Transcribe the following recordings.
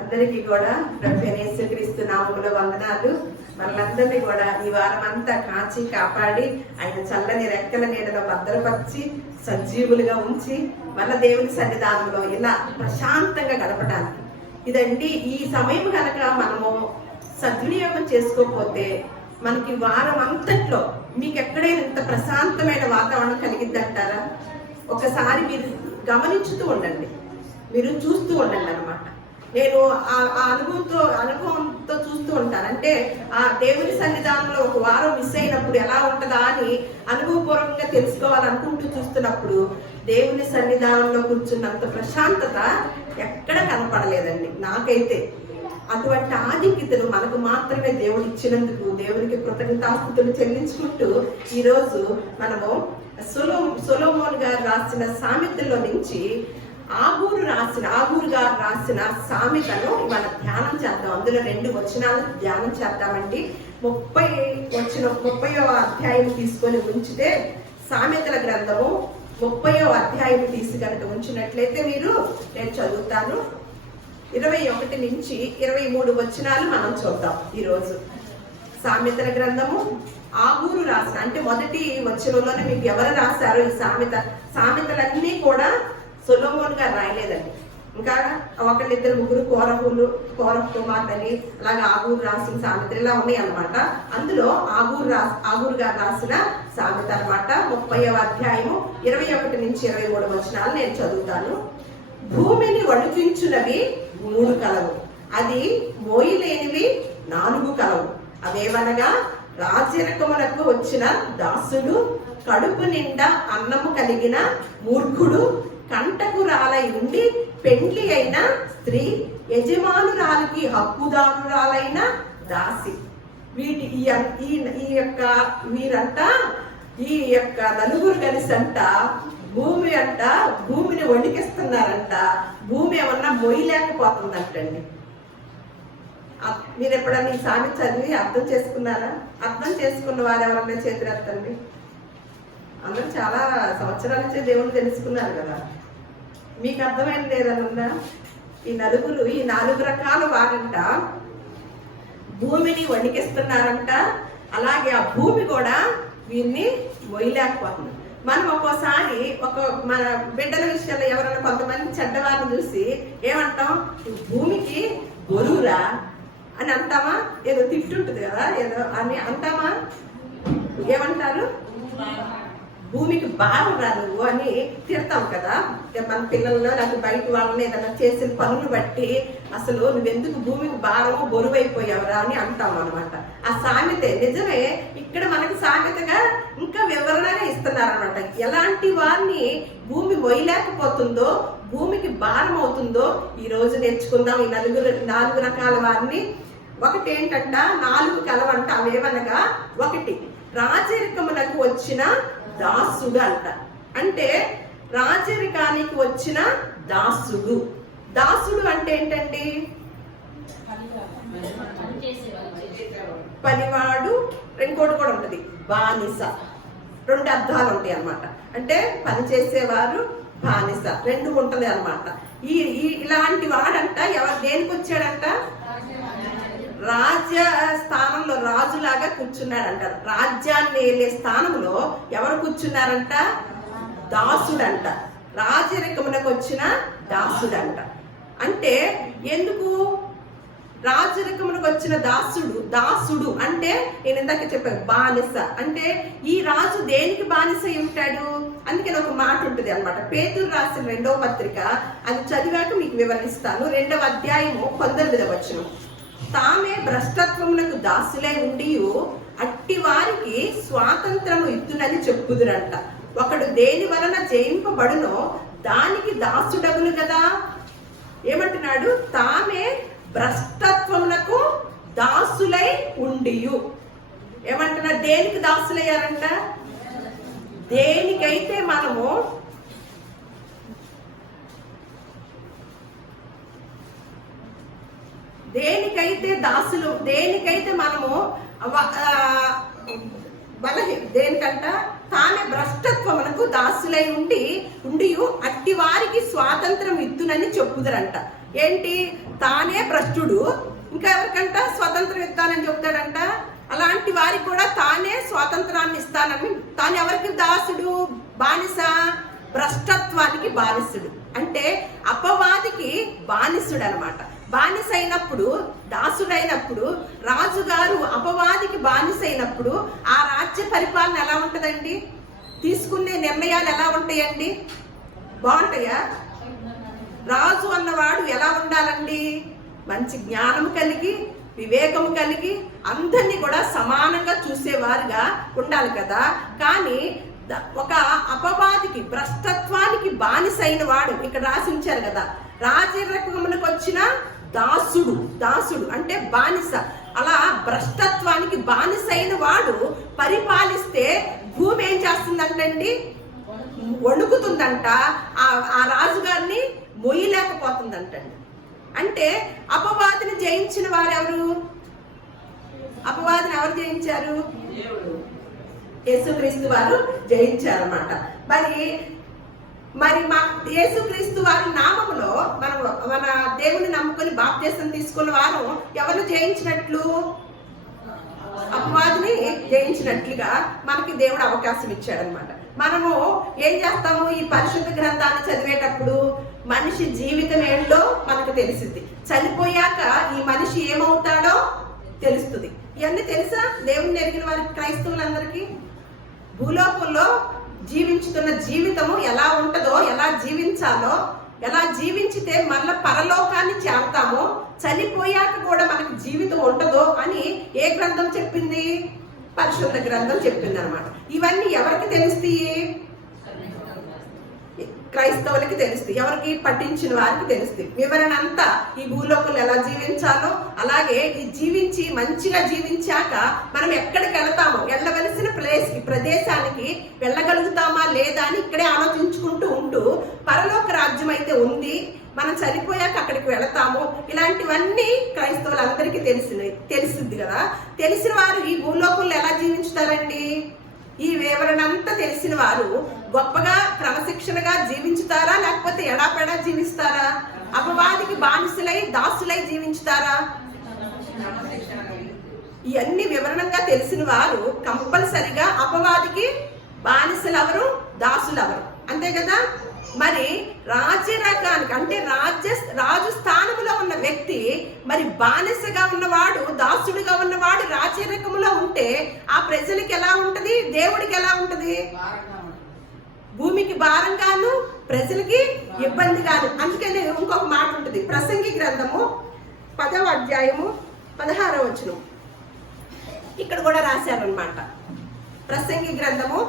అందరికీ కూడా యేసుక్రీస్తు నామములో వందనాలు. మనలందరినీ కూడా ఈ వారం అంతా కాచి కాపాడి ఆయన చల్లని రెక్కల నీడలో భద్రపరిచి సజీవులుగా ఉంచి మన దేవుని సన్నిధానంలో ఇలా ప్రశాంతంగా గడపడానికి ఇదండి. ఈ సమయం కనుక మనము సద్వినియోగం చేసుకోకపోతే మనకి వారం అంతట్లో మీకు ఎక్కడైనా ఇంత ప్రశాంతమైన వాతావరణం కలిగిద్దంటారా? ఒకసారి మీరు గమనించుతూ ఉండండి, మీరు చూస్తూ ఉండండి అనమాట. నేను ఆ అనుభవంతో చూస్తూ ఉంటాను. అంటే ఆ దేవుని సన్నిధానంలో ఒక వారం మిస్ అయినప్పుడు ఎలా ఉంటుందా అని అనుభవపూర్వకంగా తెలుసుకోవాలనుకుంటూ చూస్తున్నప్పుడు దేవుని సన్నిధానంలో కూర్చున్నంత ప్రశాంతత ఎక్కడ కనపడలేదండి నాకైతే. అటువంటి ఆధిక్యతను మనకు మాత్రమే దేవుడు ఇచ్చినందుకు దేవునికి కృతజ్ఞతాస్తుతులు చెల్లించుకుంటూ ఈరోజు మనము సొలొమోను గారు రాసిన సామెతల్లో నుంచి ఆగూరు గారు రాసిన సామెతను మనం ధ్యానం చేద్దాం. అందులో 2 వచనాలు ధ్యానం చేద్దామండి. 30వ అధ్యాయం తీసుకొని ఉంచితే సామెతల గ్రంథము 30వ అధ్యాయం తీసి కనుక ఉంచినట్లయితే నేను చదువుతాను. 21 నుంచి 23 వచనాలు మనం చూద్దాం ఈరోజు. సామెతల గ్రంథము ఆగూరు రాసిన, అంటే మొదటి వచనంలోనే మీకు ఎవరు రాశారో ఈ సామెతలన్నీ కూడా సొలొమోను గారు రాయలేదండి. ఇంకా 1, 2, 3 కోరహు కుమార్తెని అలాగే ఆగూరు రాసిన సామెతలు ఇలా ఉన్నాయి అన్నమాట. అందులో ఆగూరు గారు రాసిన సామెత అన్నమాట. 30వ అధ్యాయము 21 నుంచి 23 వచనాలు నేను చదువుతాను. భూమిని వణికించునవి 3 కలవు, అది మోయలేనివి 4 కలవు. అవేవనగా రాజరికమునకు వచ్చిన దాసుడు, కడుపు నిండా అన్నము కలిగిన మూర్ఖుడు, కంటకురాలై ఉండి పెండ్లి అయిన స్త్రీ, యజమానురాలికి హక్కుదారురాలైన దాసి. ఈ యొక్క నలుగురు కలిసి భూమిని వణికిస్తున్నారంట. భూమి ఏమన్నా మొయ్యలేకపోతుందంటండి. మీరు ఎప్పుడన్నా ఈ సామెత చదివి అర్థం చేసుకున్నారా? అర్థం చేసుకున్న వారు ఎవరన్నా చేతులెత్తండి. అందరూ చాలా సంవత్సరాల నుంచి దేవుని తెలుసుకున్నారు కదా. మీకు అర్థమైంది లేదనుందా? ఈ 4 రకాల వారంట భూమిని వణికిస్తున్నారంట. అలాగే ఆ భూమి కూడా వీరిని మొయ్యలేకపోతుంది. మనం ఒక్కోసారి మన బిడ్డల విషయంలో ఎవరైనా కొంతమంది చెడ్డవారిని చూసి ఏమంటాం? భూమికి బరువురా అని అంటామా? ఏదో తిట్టుంటుంది కదా, ఏదో అని అంటామా? ఏమంటారు? భూమికి భారం రా నువ్వు అని తిడతాం కదా. మన పిల్లల్లో లేకపోతే బయట వాళ్ళని ఏదైనా చేసిన పనులు బట్టి అసలు నువ్వెందుకు భూమికి భారము బరువైపోయావురా అని అంటాం అనమాట. ఆ సామెతే నిజమే. ఇక్కడ మనకి సామెతగా ఇంకా వివరణగా ఇస్తున్నారనమాట. ఎలాంటి వారిని భూమి మొయ్యలేకపోతుందో, భూమికి భారం అవుతుందో ఈ రోజు నేర్చుకుందాం. ఈ 4 రకాల వారిని. ఒకటి ఏంటంట, 4 కలవంట. అవేవనగా 1 రాజరికమునకు వచ్చిన దాసుడు అంట. అంటే రాజరికానికి వచ్చిన దాసుడు. దాసుడు అంటే ఏంటండి? పనివాడు. ఇంకోటి కూడా ఉంటుంది, బానిస. 2 అర్థాలు ఉంటాయి అన్నమాట. అంటే పని చేసేవారు, బానిస 2 ఉంటుంది అనమాట. ఇలాంటి వాడంట దేనికి వచ్చాడంట? రాజ్య స్థానంలో రాజులాగా కూర్చున్నాడంట. రాజ్యాన్ని వెళ్ళే స్థానంలో ఎవరు కూర్చున్నారంట? దాసుడంట. రాజరికమునకు వచ్చిన దాసుడంట. అంటే ఎందుకు రాజరికమునకు వచ్చిన దాసుడు అంటే నేను ఇందాక చెప్పాను బానిస. అంటే ఈ రాజు దేనికి బానిస ఉంటాడు? అందుకని ఒక మాట ఉంటుంది అనమాట. పేతురు రాసిన 2వ పత్రిక, అది చదివాక మీకు వివరిస్తాను. 2వ అధ్యాయము 19వ వచనం. తామే భ్రష్టత్వమునకు దాసులై ఉండి అట్టి వారికి స్వాతంత్రము ఇద్దునని చెప్పుదురంట. ఒకడు దేని వలన జయింపబడునో దానికి దాసుడగును కదా. ఏమంటున్నాడు? తామే భ్రష్టత్వమునకు దాసులై ఉండి. ఏమంటున్నారు? దేనికి దాసులయ్యారంట? దేనికైతే మనము దాసులు, దేనికైతే మనము దేనికంట తానే భ్రష్టత్వమునకు దాసులై ఉండి అట్టి వారికి స్వాతంత్రం ఇద్దునని చెప్పుదరంట. ఏంటి, తానే భ్రష్టుడు, ఇంకా ఎవరికంట స్వతంత్రం ఇస్తానని చెప్తాడంట. అలాంటి వారికి కూడా తానే స్వాతంత్రాన్ని ఇస్తానని, తాను ఎవరికి దాసుడు, బానిస, భ్రష్టత్వానికి బానిసుడు. అంటే అపవాదికి బానిసుడు అనమాట. బానిస అయినప్పుడు, దాసుడైనప్పుడు, రాజుగారు అపవాదికి బానిస అయినప్పుడు ఆ రాజ్య పరిపాలన ఎలా ఉంటదండి? తీసుకునే నిర్ణయాలు ఎలా ఉంటాయండి? బాగుంటాయా? రాజు అన్నవాడు ఎలా ఉండాలండి? మంచి జ్ఞానం కలిగి, వివేకం కలిగి, అందరినీ కూడా సమానంగా చూసేవారుగా ఉండాలి కదా. కానీ ఒక అపవాదికి, భ్రష్టత్వానికి బానిసైన వాడు ఇక్కడ రాసి ఉంచారు కదా, రాజరకములకు వచ్చిన దాసుడు. దాసుడు అంటే బానిస. అలా భ్రష్టత్వానికి బానిసైన వాడు పరిపాలిస్తే భూమి ఏం చేస్తుందంటండి? వణుకుతుందంట. ఆ రాజుగారిని మొయ్యలేకపోతుందంటండి. అంటే అపవాదిని జయించిన వారు ఎవరు? అపవాదిని ఎవరు జయించారు? యేసుక్రీస్తు వారు జయించారన్నమాట. మరి మా యేసుక్రీస్తు వారి నామములో మన దేవుని నమ్ముకొని బాప్తిసం తీసుకున్న వారు ఎవరిని జయించినట్లు? అపవాదిని జయించినట్లుగా మనకి దేవుడు అవకాశం ఇచ్చాడనమాట. మనము ఏం చేస్తాము? ఈ పరిశుద్ధ గ్రంథాన్ని చదివేటప్పుడు మనిషి జీవితం ఏంటో మనకు తెలిసింది. చనిపోయాక ఈ మనిషి ఏమవుతాడో తెలుస్తుంది. ఇవన్నీ తెలుసా దేవుని ఎరిగిన వారి క్రైస్తవులందరికీ? భూలోకంలో జీవించుతున్న జీవితము ఎలా ఉంటుందో, ఎలా జీవించాలో, ఎలా జీవించితే మళ్ళీ పరలోకాన్ని చేరతామో, చనిపోయాక కూడా మనకి జీవితం ఉంటుందో అని ఏ గ్రంథం చెప్పింది? పరిశుద్ధ గ్రంథం చెప్పింది అనమాట. ఇవన్నీ ఎవరికి తెలుస్తాయి? క్రైస్తవులకి తెలుస్తాయి. ఎవరికి? పఠించిన వారికి తెలుస్తాయి. వివరణ అంతా ఈ భూలోకంలో ఎలా జీవించాలో, అలాగే ఈ జీవించి మంచిగా జీవించాక మనం ఎక్కడికి వెళతామో, వెళ్ళవలసిన ప్రదేశానికి వెళ్ళగలుగుతామా లేదా అని ఇక్కడే ఆలోచించుకుంటూ ఉంటూ, పరలోక రాజ్యం అయితే ఉంది, మనం చనిపోయాక అక్కడికి వెళతాము, ఇలాంటివన్నీ క్రైస్తవులందరికీ తెలిసింది కదా. తెలిసిన వారు ఈ భూలోకంలో ఎలా జీవించుతారండి? ఈ వివరణ అంతా తెలిసిన వారు గొప్పగా క్రమశిక్షణగా జీవించుతారా, లేకపోతే ఎడాపెడా జీవిస్తారా? అపవాదికి బానిసలై, దాసులై జీవించుతారా? ఇవన్నీ వివరణంగా తెలిసిన వారు కంపల్సరిగా అపవాదికి బానిసలు ఎవరు, దాసులు ఎవరు, అంతే కదా. మరి రాజ్యరకానికి అంటే రాజు స్థానంలో ఉన్న వ్యక్తి మరి బానిసగా ఉన్నవాడు, దాసుడిగా ఉన్నవాడు రాజ్యరకములో ఉంటే ఆ ప్రజలకి ఎలా ఉంటది? దేవుడికి ఎలా ఉంటది? భూమికి భారంగాను, ప్రజలకి ఇబ్బందిగాను. అందుకని ఇంకొక మాట ఉంటుంది, ప్రసంగి గ్రంథము 10వ అధ్యాయము 16వ వచనం. ఇక్కడ కూడా రాశారనమాట. ప్రసంగి గ్రంథము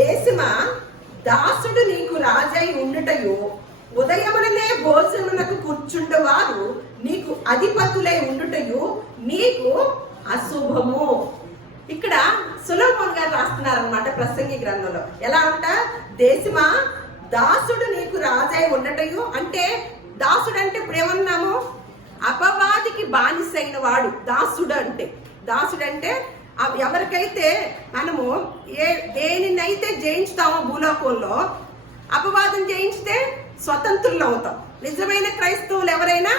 దేశమా, దాసుడు నీకు రాజై ఉండుటయు, ఉదయముననే భోజనమునకు కూర్చుండువారు నీకు అధిపతులై ఉండుటయు నీకు అశుభము. ఇక్కడ సొలొమోను గారు రాస్తున్నారనమాట ప్రసంగి గ్రంథంలో. ఎలా అంట? దేశమా, దాసుడు నీకు రాజై ఉండటయు. అంటే దాసుడు అంటే ఇప్పుడు ఏమన్నాము? అపవాదికి బానిసైన వాడు దాసుడు అంటే. దాసుడు అంటే ఎవరికైతే మనము దేనినైతే జయించుతామో భూలోకంలో, అపవాదం జయించితే స్వతంత్రులు అవుతాం. నిజమైన క్రైస్తవులు ఎవరైనా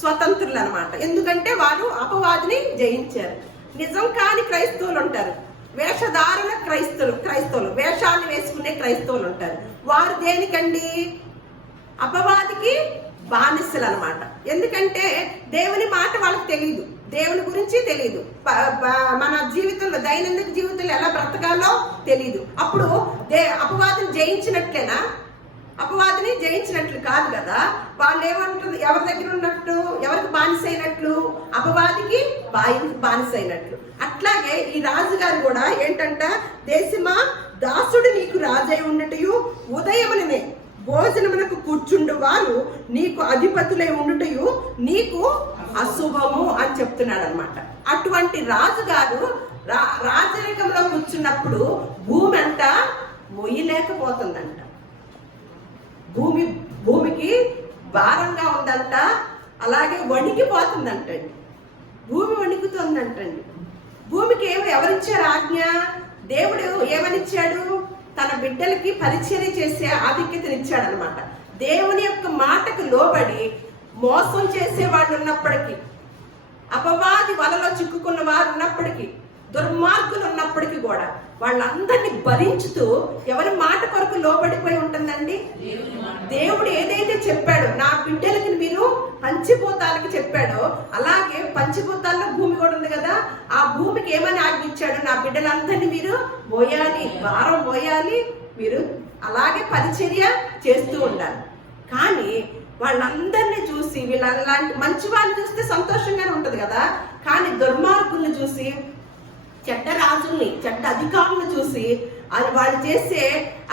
స్వతంత్రులు అనమాట. ఎందుకంటే వారు అపవాదిని జయించారు. నిజం కాని క్రైస్తవులు ఉంటారు, వేషధారణ క్రైస్తవులు వేషాలు వేసుకునే క్రైస్తవులు ఉంటారు. వారు దేనికండి? అపవాదికి బానిసలు అనమాట. ఎందుకంటే దేవుని మాట వాళ్ళకి తెలియదు, దేవుని గురించి తెలియదు, మన జీవితంలో దైనందిన జీవితంలో ఎలా బ్రతకాలో తెలియదు. అప్పుడు అపవాదిని జయించినట్లేనా? అపవాదిని జయించినట్లు కాదు కదా. వాళ్ళు ఏమంటారు? ఎవరి దగ్గర ఉన్నట్టు, ఎవరికి బానిసైనట్లు? అపవాదికి బానిసైనట్లు. అట్లాగే ఈ రాజుగారు కూడా ఏంటంట? దేశమా, దాసుడు నీకు రాజై ఉన్నట్టు, ఉదయముననే భోజనమునకు కూర్చుండు వారు నీకు అధిపతులై ఉండుటయు నీకు అశుభము అని చెప్తున్నాడు అనమాట. అటువంటి రాజుగారు రాజరికంలో కూర్చున్నప్పుడు భూమి అంతా మొయ్యలేకపోతుందంట. భూమికి భారంగా ఉందంట, అలాగే వణికిపోతుందంటండి. భూమి వణికుతుందంటండి. భూమికి ఎవరిచ్చారు ఆజ్ఞ? దేవుడు ఏమనిచ్చాడు? తన బిడ్డలకి పరిచర్య చేసే ఆధిక్యతనిచ్చాడనమాట. దేవుని యొక్క మాటకు లోబడి మోసం చేసే వాళ్ళు ఉన్నప్పటికీ, అపవాది వలలో చిక్కుకున్న వారు ఉన్నప్పటికీ, దుర్మార్గులు ఉన్నప్పటికీ కూడా వాళ్ళందరినీ భరించుతూ ఎవరి మాట కొరకు లోబడిపోయి ఉంటుందండి? దేవుడు ఏదైతే చెప్పాడో, నా బిడ్డలకి మీరు పంచభూతాలకి చెప్పాడో, అలాగే పంచభూతాల్లో భూమి కూడా ఉంది కదా, ఆ భూమికి ఏమని ఆజ్ఞించాడు? నా బిడ్డలందరినీ మీరు మోయాలి, భారం మోయాలి, మీరు అలాగే పరిచర్య చేస్తూ ఉండాలి. కానీ వాళ్ళందరినీ చూసి, వీళ్ళలాంటి మంచి వాళ్ళని చూస్తే సంతోషంగానే ఉంటది కదా, కానీ దుర్మార్గుల్ని చూసి, చెడ్డ రాజుల్ని, చెడ్డ అధికారులను చూసి, వాళ్ళు చేసే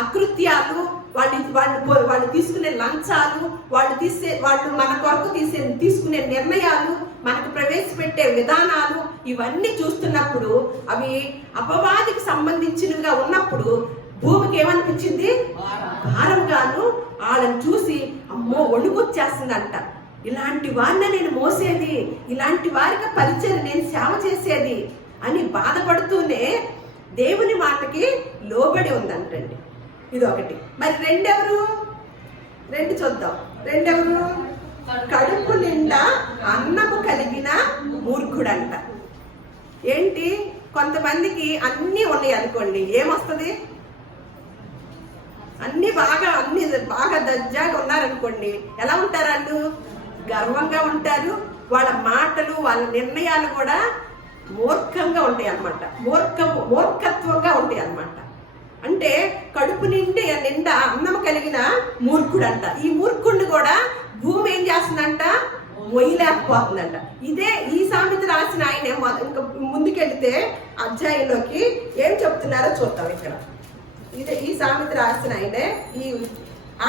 అకృత్యాలు, వాళ్ళు తీసుకునే లంచాలు, వాళ్ళు మన కొరకు తీసుకునే నిర్ణయాలు, మనకు ప్రవేశపెట్టే విధానాలు, ఇవన్నీ చూస్తున్నప్పుడు, అవి అపవాదికి సంబంధించినవిగా ఉన్నప్పుడు భూమికి ఏమనిపించింది? భారంగాను. వాళ్ళని చూసి అమ్మో వణుకొచ్చేస్తుందంట. ఇలాంటి వారిని నేను మోసేది, ఇలాంటి వారికి పరిచయం నేను సేవ చేసేది అని బాధపడుతూనే దేవుని మాటకి లోబడి ఉందంటండి. ఇది ఒకటి. మరి రెండెవరు? చూద్దాం. రెండెవరు? కడుపు నిండా అన్నము కలిగిన మూర్ఖుడంట. ఏంటి? కొంతమందికి అన్నీ ఉన్నాయి అనుకోండి, ఏమొస్తుంది? అన్ని బాగా దర్జాగా ఉన్నారనుకోండి, ఎలా ఉంటారు వాళ్ళు? గర్వంగా ఉంటారు. వాళ్ళ మాటలు, వాళ్ళ నిర్ణయాలు కూడా మూర్ఖంగా ఉంటాయి అన్నమాట. మూర్ఖత్వంగా ఉంటాయి అన్నమాట. అంటే కడుపు నిండా అన్నం కలిగిన మూర్ఖుడు అంట. ఈ మూర్ఖుడిని కూడా భూమి ఏం చేస్తుందంట? మొయ్యలేకపోతుందంట. ఇదే ఈ సామెత రాసిన ఆయన ఇంకా ముందుకెళ్తే అధ్యాయంలోకి ఏం చెప్తున్నారో చూద్దాం. ఇక్కడ ఇదే ఈ సామెత రాసిన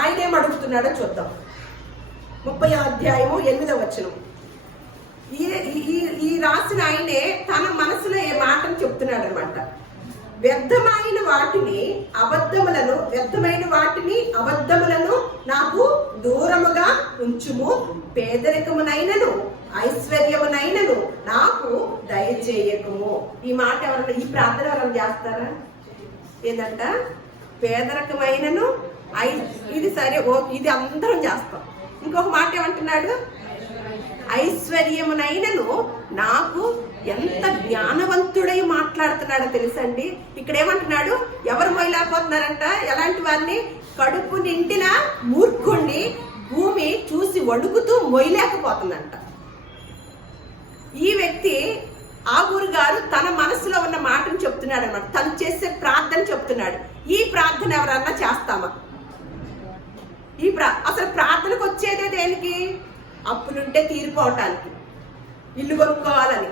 ఆయనేం అడుగుతున్నాడో చూద్దాం. 30వ అధ్యాయము 8వ వచనం. ఈ రాసిన ఆయనే తన మనసులో ఏ మాటను చెప్తున్నాడు అనమాట. వ్యర్థమైన వాటిని అబద్ధములను నాకు దూరముగా ఉంచుము, పేదరికమునైనను ఐశ్వర్యమునైనను నాకు దయచేయకము. ఈ మాట ఎవరైనా, ఈ ప్రార్థన ఎవరైనా చేస్తారా? ఏదంట? పేదరికమైనను ఇది సరే, ఇది అందరం చేస్తాం. ఇంకొక మాట ఏమంటున్నాడు? ఐశ్వర్యమునైనను నాకు. ఎంత జ్ఞానవంతుడై మాట్లాడుతున్నాడో తెలుసండి. ఇక్కడ ఏమంటున్నాడు? ఎవరు మొయ్యలేకపోతున్నారంట? ఎలాంటి వారిని? కడుపు నిండిన మూర్ఖుణ్ణి భూమి చూసి వణుకుతూ మొయ్యలేకపోతుందంట. ఈ వ్యక్తి ఆగూరు గారు తన మనసులో ఉన్న మాటను చెప్తున్నాడు అనమాట. తను చేసే ప్రార్థన చెప్తున్నాడు. ఈ ప్రార్థన ఎవరన్నా చేస్తామా? అసలు ప్రార్థనకు వచ్చేదే దేనికి? అప్పులుంటే తీరిపోవటానికి, ఇల్లు కొనుక్కోవాలని,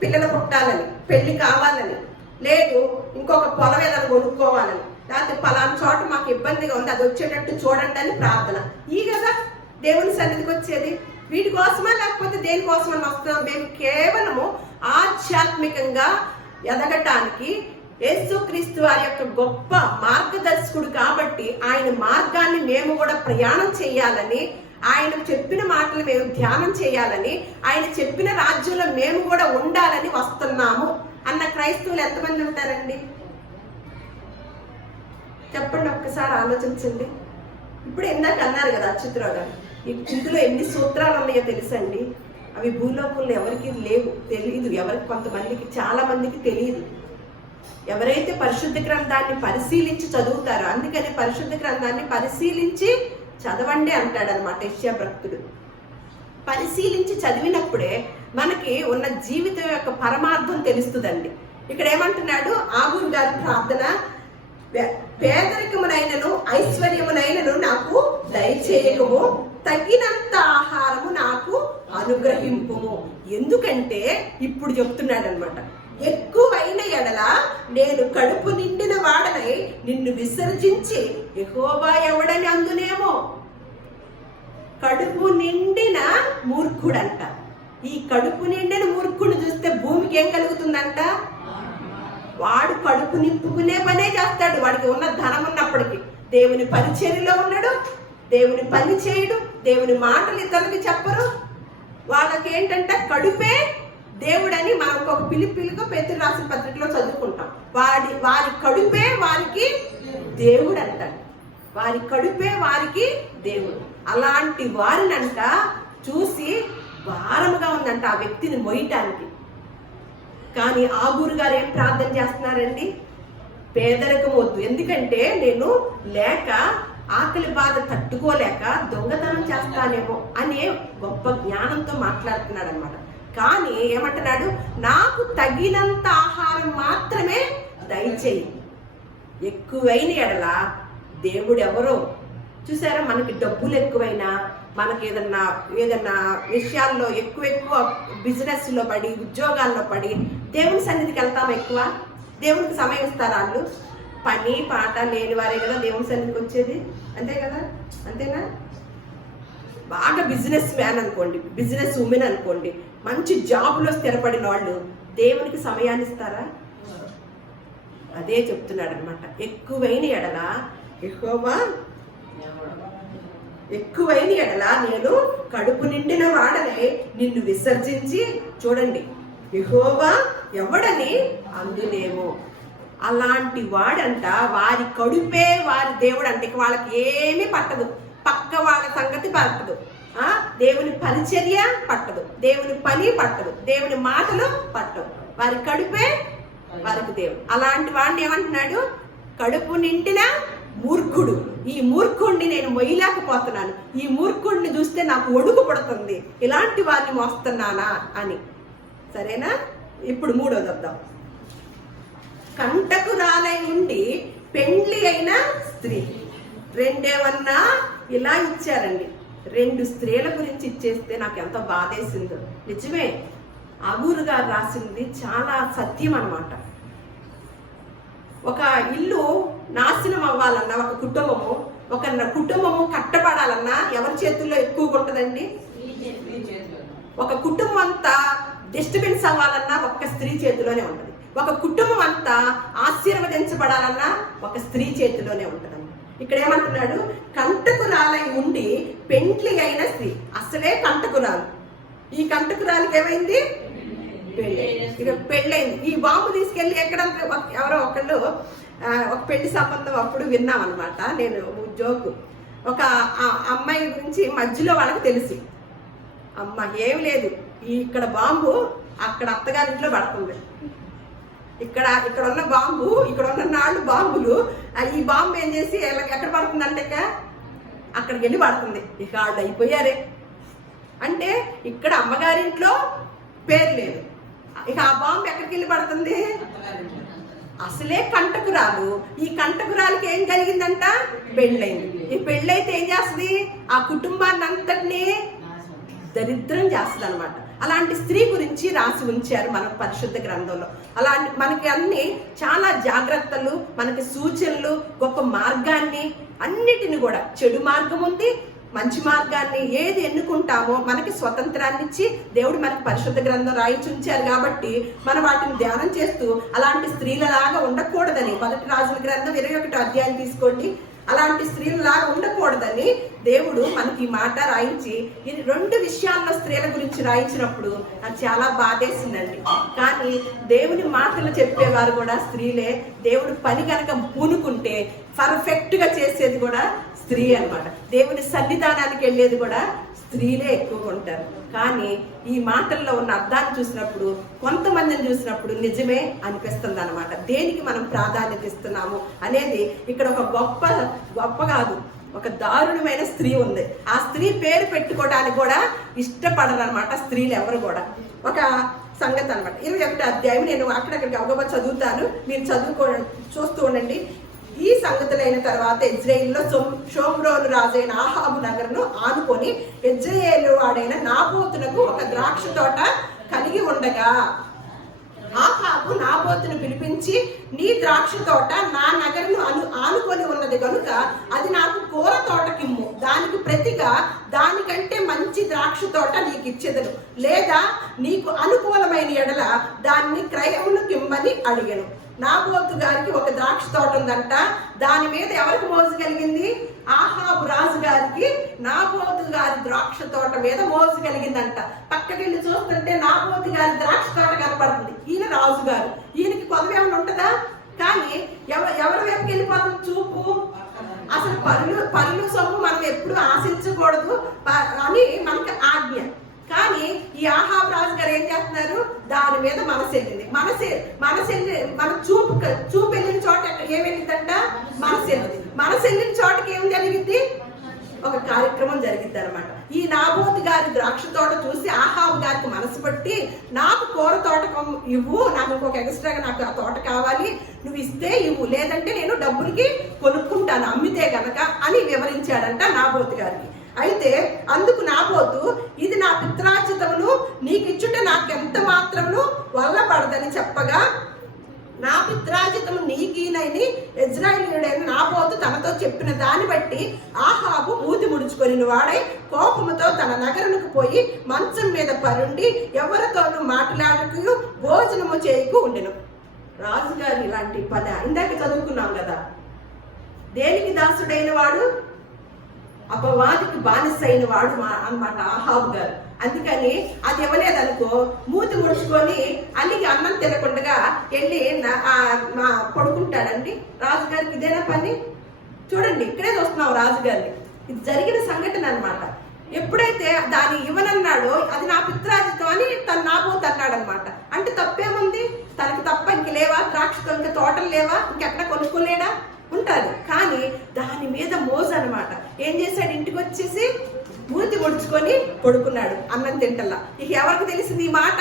పిల్లలు పుట్టాలని, పెళ్లి కావాలని, లేదు ఇంకొక పొలం ఏదైనా కొనుక్కోవాలని, లేకపోతే పలానా చోట మాకు ఇబ్బందిగా ఉంది, అది వచ్చేటట్టు చూడండి అని ప్రార్థన. ఈ కదా దేవుని సన్నిధికి వచ్చేది. వీటి కోసమా లేకపోతే దేనికోసమని వస్తున్నాం? మేము కేవలము ఆధ్యాత్మికంగా ఎదగటానికి, యేసుక్రీస్తు వారి యొక్క గొప్ప మార్గదర్శకుడు కాబట్టి ఆయన మార్గాన్ని మేము కూడా ప్రయాణం చేయాలని, ఆయన చెప్పిన మాటలు మేము ధ్యానం చేయాలని, ఆయన చెప్పిన రాజ్యంలో మేము కూడా ఉండాలని వస్తున్నాము అన్న క్రైస్తవులు ఎంతమంది ఉంటారండి? చెప్పండి, ఒక్కసారి ఆలోచించండి. ఇప్పుడు ఇందాక అన్నారు కదా అచ్యుతరావు గారు, ఇందులో ఎన్ని సూత్రాలు ఉన్నాయో తెలుసండి. అవి భూలోకంలో ఎవరికి లేవు, తెలియదు. ఎవరికి, కొంతమందికి, చాలా మందికి తెలియదు. ఎవరైతే పరిశుద్ధ గ్రంథాన్ని పరిశీలించి చదువుతారో, అందుకని పరిశుద్ధ గ్రంథాన్ని పరిశీలించి చదవండి అంటాడనమాట యెషయా భక్తుడు. పరిశీలించి చదివినప్పుడే మనకి ఉన్న జీవితం యొక్క పరమార్థం తెలుస్తుందండి. ఇక్కడ ఏమంటున్నాడు ఆగూరు గారి ప్రార్థన? పేదరికమునైనను ఐశ్వర్యమునైనను నాకు దయచేయకము, తగినంత ఆహారము నాకు అనుగ్రహింపుము. ఎందుకంటే ఇప్పుడు చెప్తున్నాడు అనమాట, ఎక్కువైన ఎడల నేను కడుపు నిండిన వాడనై నిన్ను విసర్జించి యెహోవా ఎవడని అందునేమో. కడుపు నిండిన మూర్ఖుడంట. ఈ కడుపు నిండిన మూర్ఖుడు చూస్తే భూమికి ఏం కలుగుతుందంట? వాడు కడుపు నింపుకునే పనే చేస్తాడు. వాడికి ఉన్న ధనం ఉన్నప్పటికీ దేవుని పరిచర్యలో ఉన్నాడు, దేవుని పని చేయడు, దేవుని మాటలు ఇతరులకి చెప్పరు. వాళ్ళకి ఏంటంటే కడుపే దేవుడని మనం ఒక పిలుపుగా పేతురు రాసిన పత్రికలో చదువుకుంటాం. వారి కడుపే వారికి దేవుడు అంటాడు. వారి కడుపే వారికి దేవుడు. అలాంటి వారినంట చూసి భారముగా ఉందంట ఆ వ్యక్తిని మోయటానికి. కానీ ఆగూరు గారు ఏం ప్రార్థన చేస్తున్నారండి? పేదరికం వద్దు, ఎందుకంటే నేను లేక ఆకలి బాధ తట్టుకోలేక దొంగతనం చేస్తానేమో అనే గొప్ప జ్ఞానంతో మాట్లాడుతున్నాడు అనమాట. కానీ ఏమంటున్నాడు? నాకు తగినంత ఆహారం మాత్రమే దయచేయి. ఎక్కువైన ఎడల దేవుడు ఎవరో చూసారా? మనకి డబ్బులు ఎక్కువైనా, మనకి ఏదన్నా విషయాల్లో ఎక్కువ బిజినెస్లో పడి, ఉద్యోగాల్లో పడి దేవుని సన్నిధికి వెళ్తాం ఎక్కువ. దేవునికి సమయం ఇస్తారు వాళ్ళు. పని పాట లేని వారే కదా దేవుని సన్నిధికి వచ్చేది, అంతే కదా? అంతేనా? బాగా బిజినెస్ మ్యాన్ అనుకోండి, బిజినెస్ ఉమెన్ అనుకోండి, మంచి జాబ్లో స్థిరపడిన వాళ్ళు దేవునికి సమయాన్ని ఇస్తారా? అదే చెప్తున్నాడు అనమాట. ఎక్కువైన ఎడల యెహోవా, ఎక్కువైన ఎడల నేను కడుపు నిండిన వాడనే నిన్ను విసర్జించి, చూడండి, యెహోవా ఎవడని అందునేమో. అలాంటి వాడంట వారి కడుపే వారి దేవుడు అంటే వాళ్ళకి ఏమీ పట్టదు, పక్క వాళ్ళ సంగతి పట్టదు, దేవుని పరిచర్య పట్టదు, దేవుని పని పట్టదు, దేవుని మాటలు పట్టవు. వారి కడుపే వారికి దేవుడు. అలాంటి వాడిని ఏమంటున్నాడు? కడుపు నిండిన మూర్ఖుడు. ఈ మూర్ఖుడిని నేను మొయ్యలేకపోతున్నాను, ఈ మూర్ఖుడిని చూస్తే నాకు ఒడుగు పడుతుంది, ఇలాంటి వారిని మోస్తున్నానా అని. సరేనా? ఇప్పుడు మూడోది వద్దాం. కంటకురాలై ఉండి పెండ్లి అయిన స్త్రీ. రెండేమన్నా ఇలా ఇచ్చారండి. 2 స్త్రీల గురించి ఇచ్చేస్తే నాకు ఎంత బాధేసిందో. నిజమే, ఆగూరు గారు రాసింది చాలా సత్యం అన్నమాట. ఒక ఇల్లు నాశనం అవ్వాలన్నా, ఒక కుటుంబము కట్టబడాలన్నా ఎవరి చేతుల్లో ఎక్కువగా ఉంటుందండి? ఒక కుటుంబం అంతా డిస్టర్బెన్స్ అవ్వాలన్నా ఒక స్త్రీ చేతిలోనే ఉంటుంది. ఒక కుటుంబం అంతా ఆశీర్వదించబడాలన్నా ఒక స్త్రీ చేతిలోనే ఉంటుంది. ఇక్కడ ఏమంటున్నాడు? కంటకురాలై ఉండి పెండ్లి అయిన స్త్రీ. అసలే కంటకురాలు. ఈ కంటకురాలకి ఏమైంది? ఇక పెళ్ళైంది. ఈ బాంబు తీసుకెళ్ళి ఎక్కడ ఎవరో ఒకళ్ళు ఒక పెళ్లి సంబంధం అప్పుడు విన్నాం అనమాట. నేను జోకు, ఒక అమ్మాయి గురించి మధ్యలో వాళ్ళకి తెలిసి, అమ్మ ఏం లేదు, ఇక్కడ బాంబు అక్కడ అత్తగారింట్లో పడుతుంది, ఇక్కడ ఉన్న బాంబు, ఇక్కడ ఉన్న 4 బాంబులు, ఈ బాంబు ఏం చేసి ఎక్కడ పడుతుంది అంటే అక్కడికి వెళ్ళి పడుతుంది. ఇక వాళ్ళు అయిపోయారే. అంటే ఇక్కడ అమ్మగారింట్లో పేరు లేదు, ఇక ఆ బాంబు ఎక్కడికి వెళ్ళి పడుతుంది? అసలే కంటకురాలు. ఈ కంటకురాలకి ఏం కలిగిందంట? పెళ్ళైంది. ఈ పెళ్ళైతే ఏం చేస్తుంది? ఆ కుటుంబాన్ని అంతటినీ దరిద్రం చేస్తుంది అనమాట. అలాంటి స్త్రీ గురించి రాసి ఉంచారు మన పరిశుద్ధ గ్రంథంలో. అలాంటి మనకి అన్ని చాలా జాగ్రత్తలు, మనకి సూచనలు, గొప్ప మార్గాన్ని అన్నిటిని కూడా, చెడు మార్గం ఉంది, మంచి మార్గాన్ని ఏది ఎన్నుకుంటామో మనకి స్వతంత్రాన్ని ఇచ్చి దేవుడు మనకి పరిశుద్ధ గ్రంథం రాయించి ఉంచారు. కాబట్టి మనం వాటిని ధ్యానం చేస్తూ అలాంటి స్త్రీలలాగా ఉండకూడదని, 1 రాజుల గ్రంథం 21వ అధ్యాయం తీసుకోండి, అలాంటి స్త్రీలలాగా ఉండకూడదని దేవుడు మనకి ఈ మాట రాయించి, ఇది 2 విషయాల్లో స్త్రీల గురించి రాయించినప్పుడు నాకు చాలా బాధేసిందండి. కానీ దేవుని మాటలు చెప్పేవారు కూడా స్త్రీలే. దేవుడు పని కనుక పూనుకుంటే పర్ఫెక్ట్ గా చేసేది కూడా స్త్రీ అన్నమాట. దేవుని సన్నిధానానికి వెళ్ళేది కూడా స్త్రీలే ఎక్కువగా ఉంటారు. కానీ ఈ మాటల్లో ఉన్న అర్థాన్ని చూసినప్పుడు, కొంతమందిని చూసినప్పుడు నిజమే అనిపిస్తుంది అనమాట. దేనికి మనం ప్రాధాన్యత ఇస్తున్నాము అనేది ఇక్కడ ఒక గొప్ప కాదు, ఒక దారుణమైన స్త్రీ ఉంది. ఆ స్త్రీ పేరు పెట్టుకోవడానికి కూడా ఇష్టపడరు అనమాట స్త్రీలు ఎవరు కూడా. ఒక సంగతి అనమాట, 21వ అధ్యాయం నేను అక్కడక్కడికి అవగమ చదువుతాను, మీరు చూస్తూ ఉండండి. ఈ సంగతులైన తర్వాత ఇజ్రాయేలులో షోమ్రోను రాజైన ఆహాబు నగరును ఆనుకొని ఇజ్రాయేలు వాడైన నాబోతునకు ఒక ద్రాక్ష తోట కలిగి ఉండగా, ఆహాబు నాబోతును పిలిపించి, నీ ద్రాక్ష తోట నా నగరును ఆనుకొని ఉన్నది కనుక అది నాకు కూర తోటకిమ్ము, దానికి ప్రతిగా దానికంటే మంచి ద్రాక్ష తోట నీకు ఇచ్చేదను, లేదా నీకు అనుకూలమైన ఎడల దాన్ని క్రయమునకిమ్మని అడిగాను. నాబోతు గారికి ఒక ద్రాక్ష తోట ఉందంట. దాని మీద ఎవరికి మోజు కలిగింది? ఆహాబు రాజు గారికి నాబోతు గారి ద్రాక్ష ద్రాక్ష తోట మీద మోజు కలిగిందంట. పక్కకెళ్ళి చూస్తుంటే నాబోతు గారి ద్రాక్ష తోట కనపడుతుంది. ఈయన రాజు గారు, ఈయనకి పదవి ఏమైనా ఉంటుందా? కానీ ఎవరి వైపుకి వెళ్ళిపోతుంది చూపు? అసలు పరులు సొమ్ము మనం ఎప్పుడు ఆశించకూడదు అని మనకి ఆజ్ఞ. కానీ ఈ ఆహాబు రాజు గారు ఏం చేస్తున్నారు? దాని మీద మనసు వెళ్ళింది. మన చూపు వెళ్ళిన చోట ఏం వెళ్ళిందంట? మనసు వెళ్ళింది. మనసు వెళ్ళిన చోటకి ఏం జరిగింది? ఒక కార్యక్రమం జరిగింది అనమాట. ఈ నాబోతు గారి ద్రాక్ష తోట చూసి ఆహాబు గారికి మనసు పట్టి, నాకు కూర తోట ఇవ్వు, నాకు ఇంకొక ఎక్స్ట్రాగా నాకు ఆ తోట కావాలి, నువ్వు ఇస్తే ఇవ్వు, లేదంటే నేను డబ్బులకి కొనుక్కుంటాను అమ్మితే గనక అని వివరించాడంట నాబోతు గారికి. అయితే అందుకు నాబోతు, ఇది నా పిత్రార్జితమును నీకిచ్చుట నాకెంత మాత్రమును వల్లబడదని చెప్పగా, నా పిత్రార్జితము నీకీనని ఇజ్రాయేలీయుడైన నాబోతు తనతో చెప్పిన దాన్ని బట్టి ఆహాబు మూతి ముడుచుకొని వాడై కోపముతో తన నగరునికి పోయి మంచం మీద పరుండి ఎవరితోనూ మాట్లాడకు భోజనము చేయకు ఉండెను. రాజుగారు ఇలాంటి పని ఇందాక చదువుకున్నాం కదా. దేనికి దాసుడైన వాడు? అపవాదికి బానిస అయిన వాడు అన్నమాట ఆహాబు గారు. అందుకని అది ఇవ్వలేదనుకో మూతి ముడుచుకొని అన్నికి అన్నం తినకుండా వెళ్ళి పడుకుంటాడండి. రాజుగారికి ఇదేనా పని? చూడండి, ఇక్కడే చూస్తున్నాం రాజుగారిని. ఇది జరిగిన సంఘటన అనమాట. ఎప్పుడైతే దాన్ని ఇవ్వనన్నాడో అది నా పిత్రార్జితం అని తను నాబోతు అన్నాడు అనమాట. అంటే తప్పేముంది? తనకి తప్ప ఇంక లేవా? ద్రాక్షతో ఇంకా తోటలు లేవా? ఇంకెక్కడ కొనుక్కోలేడా? ఉంటారు. కానీ దాని మీద మోజు అనమాట. ఏం చేశాడు? ఇంటికి వచ్చేసి మూతి ముడుచుకొని పడుకున్నాడు అన్నం తింటల్లా. ఇక ఎవరికి తెలిసింది ఈ మాట?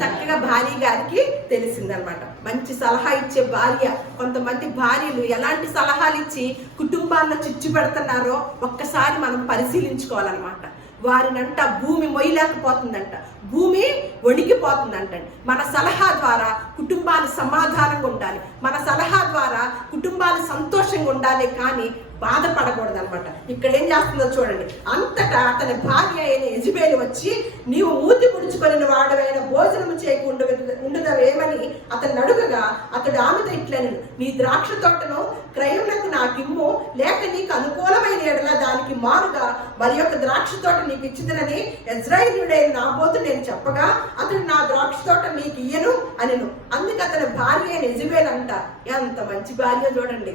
చక్కగా భార్య గారికి తెలిసిందనమాట. మంచి సలహా ఇచ్చే భార్య. కొంతమంది భార్యలు ఎలాంటి సలహాలు ఇచ్చి కుటుంబాల్లో చిచ్చు పెడుతున్నారో ఒక్కసారి మనం పరిశీలించుకోవాలన్నమాట. వారినంట భూమి మొయ్యలేకపోతుందంట, భూమి వణికిపోతుందంట. మన సలహా ద్వారా కుటుంబాలు సమాధానంగా ఉండాలి, మన సలహా ద్వారా కుటుంబాలు సంతోషంగా ఉండాలి, కానీ బాధపడకూడదు అనమాట. ఇక్కడ ఏం చేస్తుందో చూడండి. అంతటా అతని భార్య అయిన యెజబెలు వచ్చి, నీవు మూతి ముడుచుకొని వాడవైన భోజనము చేయకుండా ఉండదవేమని అతన్ని అడుగగా, అతడు ఆమెతో ఇట్లను, నీ ద్రాక్ష తోటను క్రయమునకు నాకిమ్ము, లేక నీకు అనుకూలమైన ఎడల దానికి మారుగా మరి యొక్క ద్రాక్ష తోట నీకు ఇచ్చిదనని ఇజ్రాయేలీయుడైన నాబోతు నేను చెప్పగా, అతడు నా ద్రాక్ష తోట నీకు ఇయ్యను అనెను. అందుకు అతని భార్య అయిన యెజబెలు అంట. ఎంత మంచి భార్య చూడండి.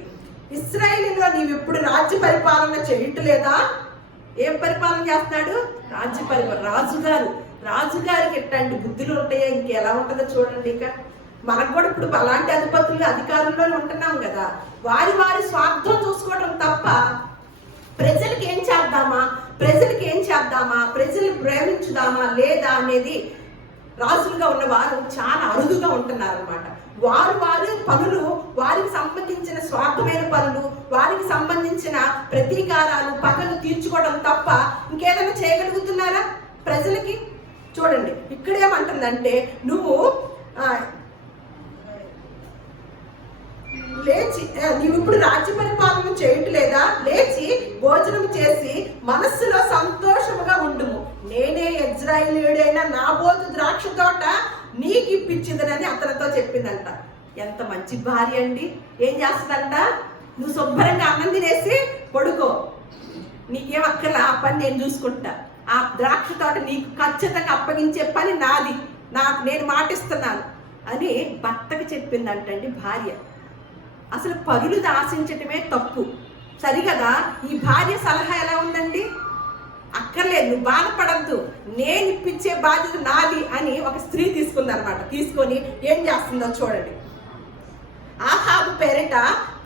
ఇశ్రాయేలులో నీవు ఇప్పుడు రాజ్య పరిపాలన చేయట్లేదా? ఏం పరిపాలన చేస్తున్నాడు? రాజ్య పరిపాలన. రాజుగారికి ఎట్లాంటి బుద్ధులు ఉంటాయో ఇంకెలా ఉంటుందో చూడండి. ఇక మనకు కూడా ఇప్పుడు అలాంటి అధికారుల్లో ఉంటున్నాం కదా. వారి స్వార్థం చూసుకోవడం తప్ప ప్రజలకు ఏం చేద్దామా, ప్రజలు ప్రేమించుదామా లేదా అనేది రాజులుగా ఉన్న వారు చాలా అరుదుగా ఉంటున్నారు అనమాట. వారి పనులు, వారికి సంబంధించిన స్వార్థమైన పనులు, వారికి సంబంధించిన ప్రతీకారాలు, పగలు తీర్చుకోవడం తప్ప ఇంకేదైనా చేయగలుగుతున్నారా ప్రజలకి? చూడండి, ఇక్కడేమంటుందంటే, నువ్వు లేచి నీవు ఇప్పుడు రాజ్య పరిపాలన చేయట్లేదా? లేచి భోజనం చేసి మనస్సులో సంతోషముగా ఉండుము. నేనే ఇజ్రాయేలీయుడైన నాబోతు ద్రాక్ష తోట నీకు ఇప్పించిందని అతనితో చెప్పిందంట. ఎంత మంచి భార్య అండి. ఏం చేస్తుందంట? నువ్వు శుభ్రంగా అన్నం తినేసి పడుకో, నీకేం అక్కర్లే, ఆ పని నేను చూసుకుంటా, ఆ ద్రాక్ష తోట నీకు ఖచ్చితంగా అప్పగించే పని నాది, నేను మాటిస్తున్నాను అని భర్తకి చెప్పిందంటండి భార్య. అసలు పరులు ఆశించటమే తప్పు, సరిగదా? ఈ భార్య సలహా ఎలా ఉందండి? అక్కర్లేదు, నువ్వు బాధపడద్దు, నేను ఇప్పించే బాధ్యత నాది అని ఒక స్త్రీ తీసుకుందనమాట. తీసుకొని ఏం చేస్తుందో చూడండి. ఆహాబు పేరిట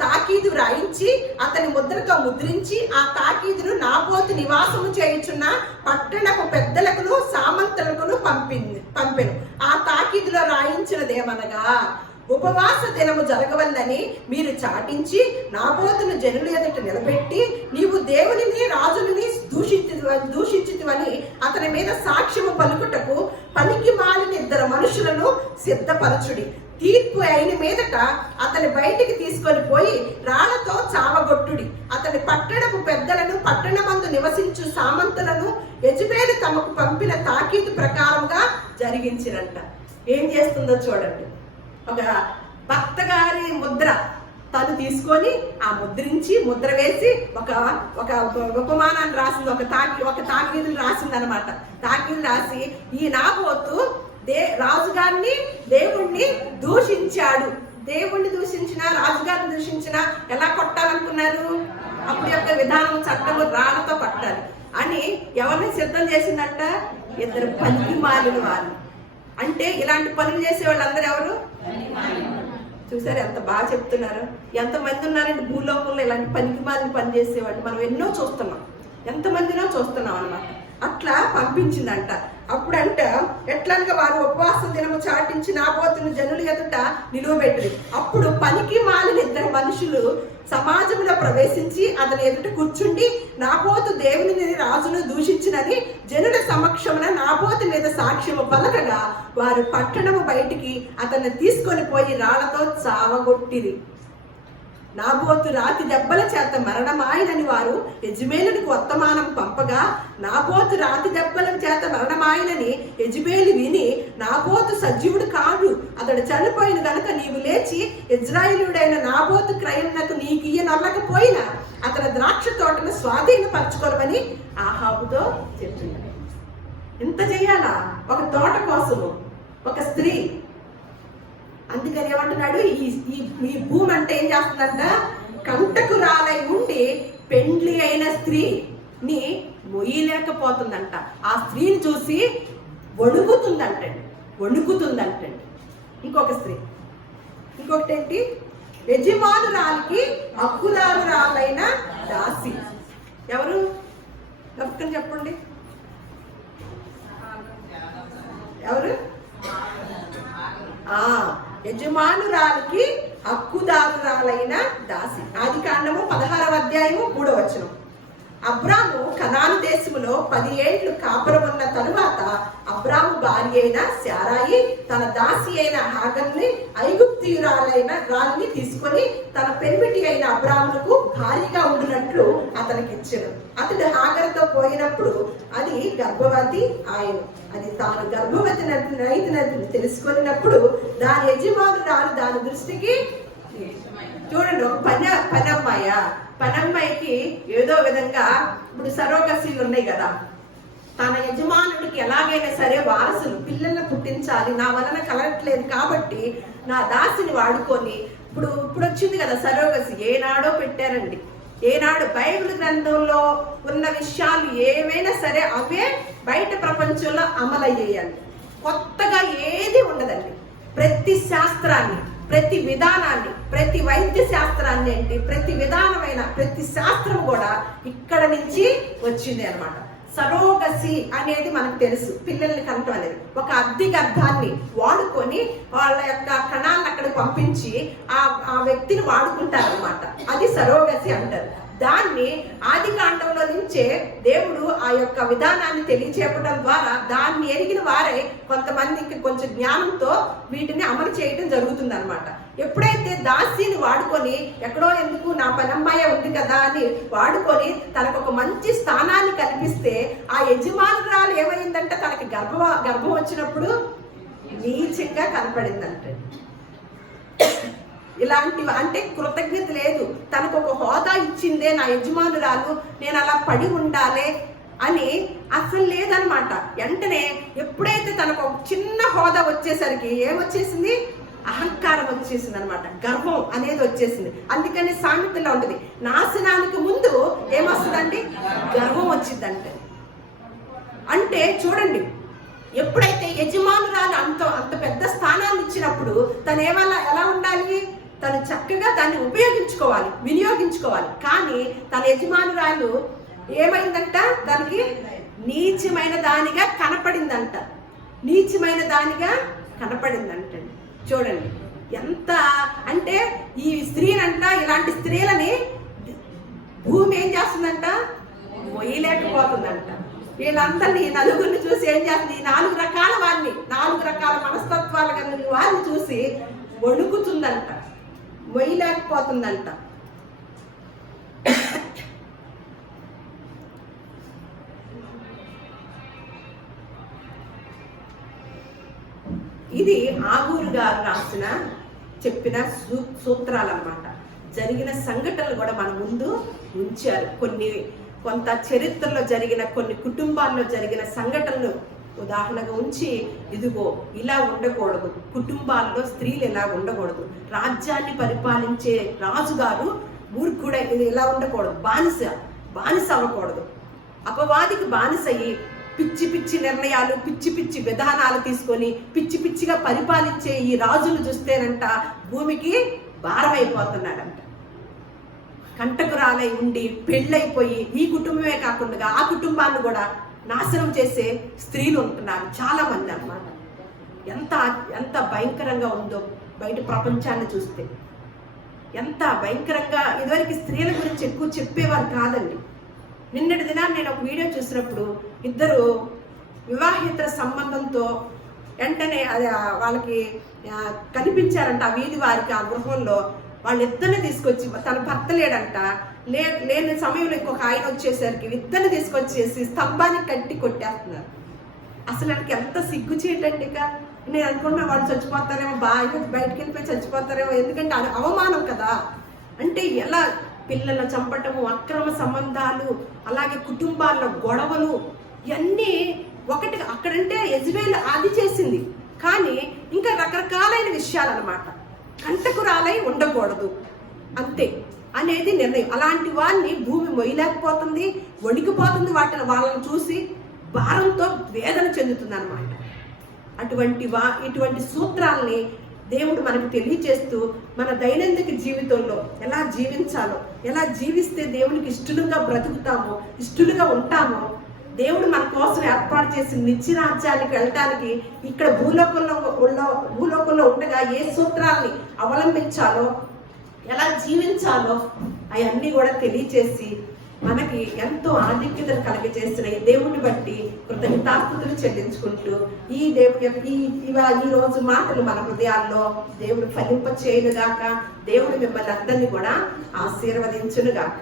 తాకీదు రాయించి అతని ముద్రతో ముద్రించి ఆ తాకీదును నాబోతు నివాసము చేయుచున్న పట్టణపు పెద్దలకును సామంతులకును పంపెను. ఆ తాకీదులో రాయించినదేమనగా, ఉపవాస దినము జరగవల్లని మీరు చాటించి నాబోతును జనుల ఎదుట నిలబెట్టి నీవు దేవునిని రాజుని దూషించితివని అతని మీద సాక్ష్యము పలుకుటకు పనికి మాలిన 2 మనుషులను సిద్ధపరచుడి. తీర్పు అయిన మీదట అతని బయటికి తీసుకొని పోయి రాళ్లతో చావగొట్టుడి. అతని పట్టణపు పెద్దలను, పట్టణమందు నివసించు సామంతులను యెజబెలు తమకు పంపిన తాకీదు ప్రకారంగా జరిగించినంట. ఏం చేస్తుందో చూడండి. ఒక భర్త గారి ముద్ర, తను తీసుకొని ఆ ముద్రించి ముద్ర వేసి ఒక ఒక ఉపమానాన్ని రాసింది, ఒక తాకీదులు రాసింది అనమాట. తాకీదులు రాసి ఈ నాబోతు రాజుగారిని దేవుణ్ణి దూషించాడు. దేవుణ్ణి దూషించిన, రాజుగారిని దూషించిన ఎలా కొట్టాలనుకున్నారు? అప్పుడు యొక్క విధానం, చట్టము రాళ్లతో కొట్టాలి అని ఎవరిని సిద్ధం చేసిందంట? ఇద్దరు పనికి మాలిన వాళ్ళు. అంటే ఇలాంటి పనులు చేసే వాళ్ళందరూ ఎవరు? చూసారు ఎంత బాగా చెప్తున్నారు. ఎంతమంది ఉన్నారంటే భూలోకంలో ఇలాంటి పనికి మాలిన పని చేసేవాళ్ళు మనం ఎన్నో చూస్తున్నాం, ఎంతమందినో చూస్తున్నాం అన్నమాట. అట్లా పంపించిందంట. అప్పుడంట ఎట్లనగా వారు ఉపవాసం దినము చాటించి నాబోతును జనులు ఎదుట నిలువబెట్టి, అప్పుడు పనికి మాలిన ఇద్దరు మనుషులు సమాజంలో ప్రవేశించి అతని ఎదుట కూర్చుండి నాబోతు దేవుని రాజును దూషించినని జనుల సమక్షమున నాబోతు మీద సాక్ష్యము పలకగా వారు పట్టణము బయటికి అతన్ని తీసుకొని పోయి రాళ్లతో చావగొట్టిరి. నాబోతు రాతి దెబ్బల చేత మరణమాయనని వారు యజమేలునికి వర్తమానం పంపగా, నాబోతు రాతి దెబ్బల చేత మరణమాయనని యజమేలు విని, నాబోతు సజీవుడు కాదు, అతడు చనిపోయిన గనుక నీవు లేచి ఇజ్రాయేలుడైన నాబోతు క్రయమునకు నీకియ్యనొల్లకపోయినా అతని ద్రాక్ష తోటను స్వాధీనపరచుకోవని ఆహాబుతో చెప్తున్నాడు. ఇంత చెయ్యాలా ఒక తోట కోసము? ఒక స్త్రీ. అందుకని ఏమంటున్నాడు, ఈ భూమి అంటే ఏం చేస్తుందంట? కంటకురాలై ఉండి పెండ్లి అయిన స్త్రీని మొయ్యలేకపోతుందంట. ఆ స్త్రీని చూసి వణుకుతుందంటండి. ఇంకొక స్త్రీ, ఇంకొకటి ఏంటి? యజమానురాలికి హక్కుదారురాలైన దాసి. ఎవరు? చెప్పండి ఎవరు? యజమానురాలికి హక్కుదారురాలైన దాసి. ఆదికాండము 16వ అధ్యాయము 3వ వచనం. అబ్రాము కనాను దేశములో 10 ఏళ్లు కాపురం ఉన్న తరువాత అబ్రాము భార్య అయిన శారాయి తన దాసి అయిన హాగర్ని ఐగుప్తీయురాలైన రాణిని తీసుకొని తన పెనిమిటి అయిన అబ్రామునకు భారీగా ఉండినట్లు అతనికి ఇచ్చెను. అతడు హాగరుతో పోయినప్పుడు అది గర్భవతి ఆయను. అది తాను గర్భవతి నైతినని తెలుసుకున్నప్పుడు దాని యజమానురాలు దాని దృష్టికి, చూడండి, ఒక పనమ్మాయికి ఏదో విధంగా ఇప్పుడు సరోగసీలు ఉన్నాయి కదా, తన యజమానుడికి ఎలాగైనా సరే వారసులు పిల్లల్ని పుట్టించాలి, నా వలన కలగట్లేదు కాబట్టి నా దాసిని వాడుకొని, ఇప్పుడు వచ్చింది కదా సరోగసి. ఏనాడో పెట్టారండి. ఏనాడు బైబిల్ గ్రంథంలో ఉన్న విషయాలు ఏవైనా సరే అవే బయట ప్రపంచంలో అమలయ్యేయాలి. కొత్తగా ఏది ఉండదండి. ప్రతి శాస్త్రాన్ని, ప్రతి విధానాన్ని, ప్రతి వైద్య శాస్త్రాన్ని ఏంటి, ప్రతి విధానమైన ప్రతి శాస్త్రం కూడా ఇక్కడ నుంచి వచ్చింది అన్నమాట. సరోగసి అనేది మనకు తెలుసు, పిల్లల్ని కనటం అనేది. ఒక అద్దె గర్భాన్ని వాడుకొని వాళ్ళ యొక్క కణాలను అక్కడ పంపించి ఆ వ్యక్తిని వాడుకుంటారనమాట. అది సరోగసి అంటారు. దాన్ని ఆది కాండంలో నుంచే దేవుడు ఆ యొక్క విధానాన్ని తెలియచేపడం ద్వారా దాన్ని ఎరిగిన వారే కొంతమందికి కొంచెం జ్ఞానంతో వీటిని అమలు చేయడం జరుగుతుంది అనమాట. ఎప్పుడైతే దాసిని వాడుకొని ఎక్కడో ఎందుకు నా పనమ్మాయ ఉంది కదా అని వాడుకొని తనకు ఒక మంచి స్థానాన్ని కల్పిస్తే ఆ యజమానురాలు ఏమైందంటే తనకి గర్భం వచ్చినప్పుడు నీచంగా కనపడిందంటే. ఇలాంటివి అంటే కృతజ్ఞత లేదు. తనకు ఒక హోదా ఇచ్చిందే నా యజమానురాలు, నేను అలా పడి ఉండాలి అని అసలు లేదనమాట. వెంటనే ఎప్పుడైతే తనకు ఒక చిన్న హోదా వచ్చేసరికి ఏమొచ్చేసింది? అహంకారం వచ్చేసింది అనమాట. గర్వం అనేది వచ్చేసింది. అందుకని సామెతలో ఉంటుంది, నాశనానికి ముందు ఏమొస్తుందండి? గర్వం వచ్చిందంటే. అంటే చూడండి, ఎప్పుడైతే యజమానురాలు అంత పెద్ద స్థానాన్ని ఇచ్చినప్పుడు తను ఎలా ఉండాలి? తను చక్కగా దాన్ని ఉపయోగించుకోవాలి, వినియోగించుకోవాలి. కానీ తన యజమానురాలు ఏమైందంట? దానికి నీచమైన దానిగా కనపడిందంట. నీచమైన దానిగా కనపడిందంట. చూడండి ఎంత అంటే ఈ స్త్రీనంట, ఇలాంటి స్త్రీలని భూమి ఏం చేస్తుందంట? మొయ్యలేకపోతుందంట. వీళ్ళందరినీ నలుగురిని చూసి ఏం చేస్తుంది? 4 రకాల వారిని, 4 రకాల మనస్తత్వాలు కలిగిన వారిని చూసి వణుకుతుందంట, మొయ్యలేకపోతుందంట. ఇది ఆగూరు గారు చెప్పిన సూత్రాలు అన్నమాట. జరిగిన సంఘటనలు కూడా మన ముందు ఉంచారు. కొంత చరిత్రలో జరిగిన కొన్ని కుటుంబాల్లో జరిగిన సంఘటనలు ఉదాహరణగా ఉంచి, ఇదిగో ఇలా ఉండకూడదు, కుటుంబాల్లో స్త్రీలు ఇలా ఉండకూడదు, రాజ్యాన్ని పరిపాలించే రాజుగారు మూర్ఖుడే, ఇది ఇలా ఉండకూడదు, బానిస అవ్వకూడదు, అపవాదికి బానిసయ్యి పిచ్చి పిచ్చి నిర్ణయాలు, పిచ్చి పిచ్చి విధానాలు తీసుకొని పిచ్చి పిచ్చిగా పరిపాలించే ఈ రాజులు చూస్తేనంట భూమికి భారమైపోతున్నాడంట. కంటకురాలై ఉండి పెళ్ళైపోయి ఈ కుటుంబమే కాకుండా ఆ కుటుంబాన్ని కూడా నాశనం చేసే స్త్రీలు ఉంటున్నారు చాలా మంది అన్నమాట. ఎంత భయంకరంగా ఉందో బయట ప్రపంచాన్ని చూస్తే, ఎంత భయంకరంగా. ఇదివరకు స్త్రీల గురించి ఎక్కువ చెప్పేవారు కాదండి. నిన్నటి దినాన్ని నేను ఒక వీడియో చూసినప్పుడు ఇద్దరు వివాహేతర సంబంధంతో వెంటనే అది వాళ్ళకి కనిపించారంట ఆ వీధి వారికి, ఆ గృహంలో వాళ్ళిద్దరిని తీసుకొచ్చి, తన భర్త లేడంట, లేని సమయంలో ఇంకొక ఆయన వచ్చేసరికి ఇద్దరిని తీసుకొచ్చేసి స్తంభానికి కట్టి కొట్టేస్తున్నారు. అసలు నాకు ఎంత సిగ్గు చేయటండి. ఇక నేను అనుకున్నా వాళ్ళు చచ్చిపోతారేమో, బయటకు వెళ్ళిపోయి చచ్చిపోతారేమో, ఎందుకంటే అది అవమానం కదా. అంటే ఎలా పిల్లల చంపటము, అక్రమ సంబంధాలు, అలాగే కుటుంబాల్లో గొడవలు, ఇవన్నీ ఒకటి. అక్కడంటే యెజబెల్ అది చేసింది, కానీ ఇంకా రకరకాలైన విషయాలు అన్నమాట. కంటకురాలై ఉండకూడదు అంతే అనేది నిర్ణయం. అలాంటి వారిని భూమి మొయ్యలేకపోతుంది, వణికిపోతుంది. వాళ్ళని చూసి భారంతో వేదన చెందుతుంది అన్నమాట. ఇటువంటి సూత్రాల్ని దేవుడు మనకు తెలియజేస్తూ మన దైనందిక జీవితంలో ఎలా జీవించాలో, ఎలా జీవిస్తే దేవునికి ఇష్టలుగా బ్రతుకుతామో, ఇష్టలుగా ఉంటామో, దేవుడు మన కోసం ఏర్పాటు చేసిన నిత్య రాజ్యానికి వెళ్ళటానికి ఇక్కడ భూలోకంలో ఉండగా ఏ సూత్రాల్ని అవలంబించాలో, ఎలా జీవించాలో అవన్నీ కూడా తెలియచేసి మనకి ఎంతో ఆధిక్యతను కలిగజేసిన ఈ దేవుడిని బట్టి కృతజ్ఞతాస్తుతులు చెల్లించుకుంటూ ఈ రోజు మాటలు మన హృదయాల్లో దేవుడు ఫలింప చేయనుగాక. దేవుడు మిమ్మల్ని అందరినీ కూడా ఆశీర్వదించునుగాక.